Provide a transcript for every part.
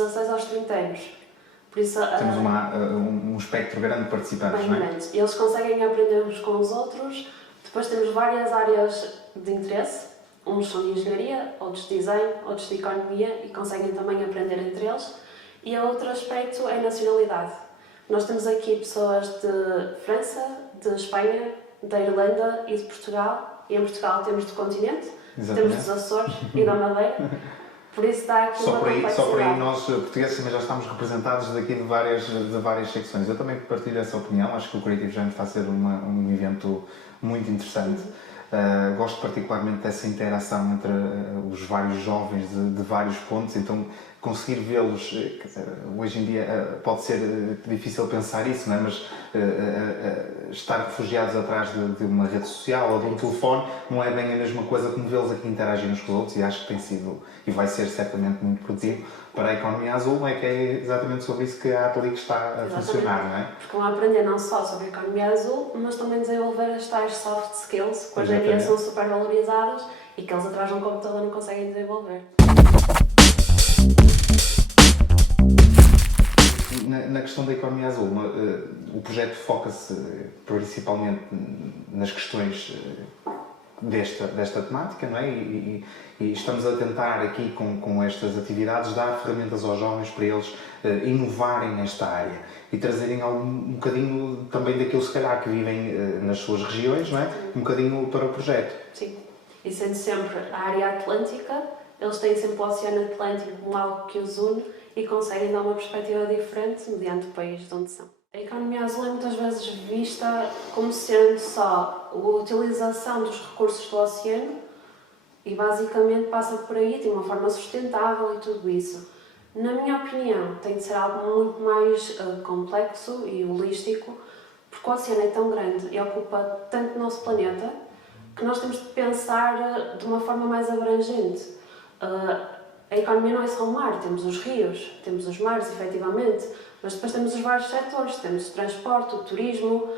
16 aos 30 anos. Por isso, temos um espectro grande de participantes, não é? grande. Eles conseguem aprender uns com os outros. Depois temos várias áreas de interesse. Uns são de engenharia, outros de design, outros de economia e conseguem também aprender entre eles. E o outro aspecto é a nacionalidade. Nós temos aqui pessoas de França, de Espanha, da Irlanda e de Portugal. E em Portugal temos do continente, Exatamente. temos dos Açores e da Madeira. Por isso dá aqui uma complexidade. Só por aí nós, portugueses, também já estamos representados daqui de várias secções. Eu também partilho essa opinião, acho que o Creative Jam vai ser um evento muito interessante. Gosto particularmente dessa interação entre os vários jovens de vários pontos, então conseguir vê-los, hoje em dia pode ser difícil pensar isso, não é? Mas estar refugiados atrás de uma rede social ou de um telefone não é bem a mesma coisa como vê-los aqui interagir uns com os outros, e acho que tem sido e vai ser certamente muito produtivo para a economia azul, é que é exatamente sobre isso que a Atelic está a funcionar, não é? Porque vão aprender não só sobre a economia azul, mas também desenvolver as tais soft skills que hoje em dia são super valorizadas e que eles atrás de um computador não conseguem desenvolver. Na questão da economia azul, o projeto foca-se principalmente nas questões desta temática, não é? E estamos a tentar aqui com estas atividades dar ferramentas aos jovens para eles inovarem nesta área e trazerem um bocadinho também daquilo, se calhar, que vivem nas suas regiões, não é? Um bocadinho para o projeto. Sim, e sendo sempre a área atlântica, eles têm sempre o Oceano Atlântico como algo que os une e conseguem dar uma perspectiva diferente mediante o país de onde são. A economia azul é muitas vezes vista como sendo só a utilização dos recursos do oceano e basicamente passa por aí de uma forma sustentável e tudo isso. Na minha opinião, tem de ser algo muito mais complexo e holístico, porque o oceano é tão grande e ocupa tanto o nosso planeta que nós temos de pensar de uma forma mais abrangente. A economia não é só o mar, temos os rios, temos os mares, efetivamente, mas depois temos os vários setores, temos o transporte, o turismo,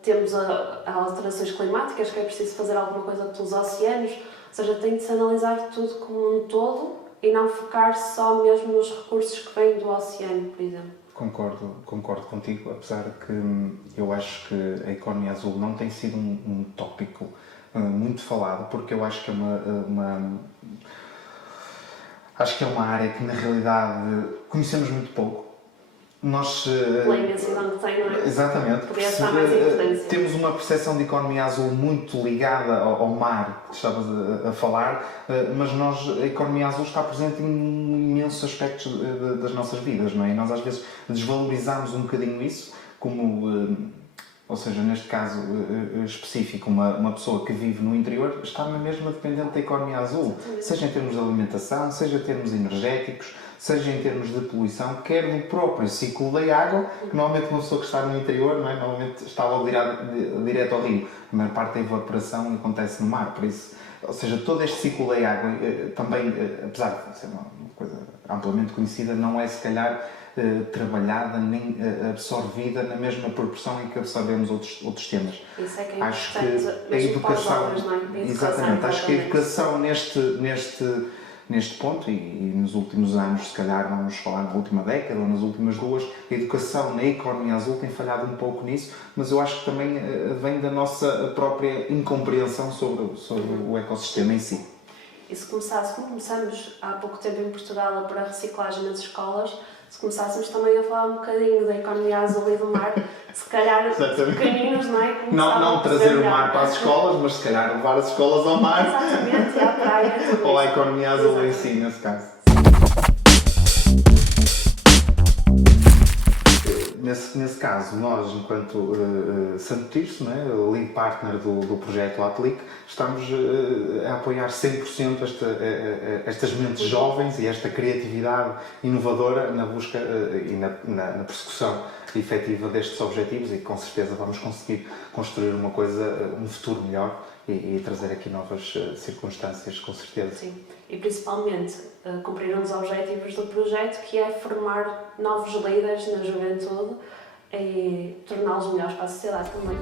temos as alterações climáticas, que é preciso fazer alguma coisa pelos oceanos, ou seja, tem de se analisar tudo como um todo e não focar só mesmo nos recursos que vêm do oceano, por exemplo. Concordo contigo, apesar de que eu acho que a economia azul não tem sido um tópico muito falado, porque eu acho que é uma área que na realidade conhecemos muito pouco. Nós, pela imensidão que tem, não é? Exatamente. Temos uma percepção de economia azul muito ligada ao mar, que estavas a falar, mas a economia azul está presente em imensos aspectos das nossas vidas, não é? E nós às vezes desvalorizamos um bocadinho isso, ou seja, neste caso específico, uma pessoa que vive no interior está na mesma dependente da economia azul, seja em termos de alimentação, seja em termos energéticos, seja em termos de poluição, quer do próprio ciclo da água, que normalmente uma pessoa que está no interior, não é? Normalmente está logo direto ao rio. A maior parte da evaporação acontece no mar, por isso, ou seja, todo este ciclo da água também, apesar de ser uma coisa amplamente conhecida, não é se calhar trabalhada nem absorvida na mesma proporção em que absorvemos outros temas. Isso é que é acho que a educação, exatamente, acho que a educação neste ponto, e nos últimos anos, se calhar vamos falar na última década ou nas últimas duas, a educação na economia azul tem falhado um pouco nisso, mas eu acho que também vem da nossa própria incompreensão sobre o ecossistema em si. E como começamos há pouco tempo em Portugal para a reciclagem nas escolas, se começássemos também a falar um bocadinho da economia azul e do mar, se calhar pequeninos, não é? Não trazer o mar para as escolas, mas se calhar levar as escolas ao mar. Exatamente, e à praia. Ou à economia azul em si, nesse caso. Nesse caso, nós, enquanto Santo Tirso, né, lead partner do projeto Atelic, estamos a apoiar 100% estas mentes jovens e esta criatividade inovadora na busca e na persecução efetiva destes objetivos, e com certeza vamos conseguir construir um futuro melhor e trazer aqui novas circunstâncias, com certeza. Sim, e principalmente cumprir um dos objetivos do projeto, que é formar novos líderes na juventude e torná-los melhores para a sociedade também.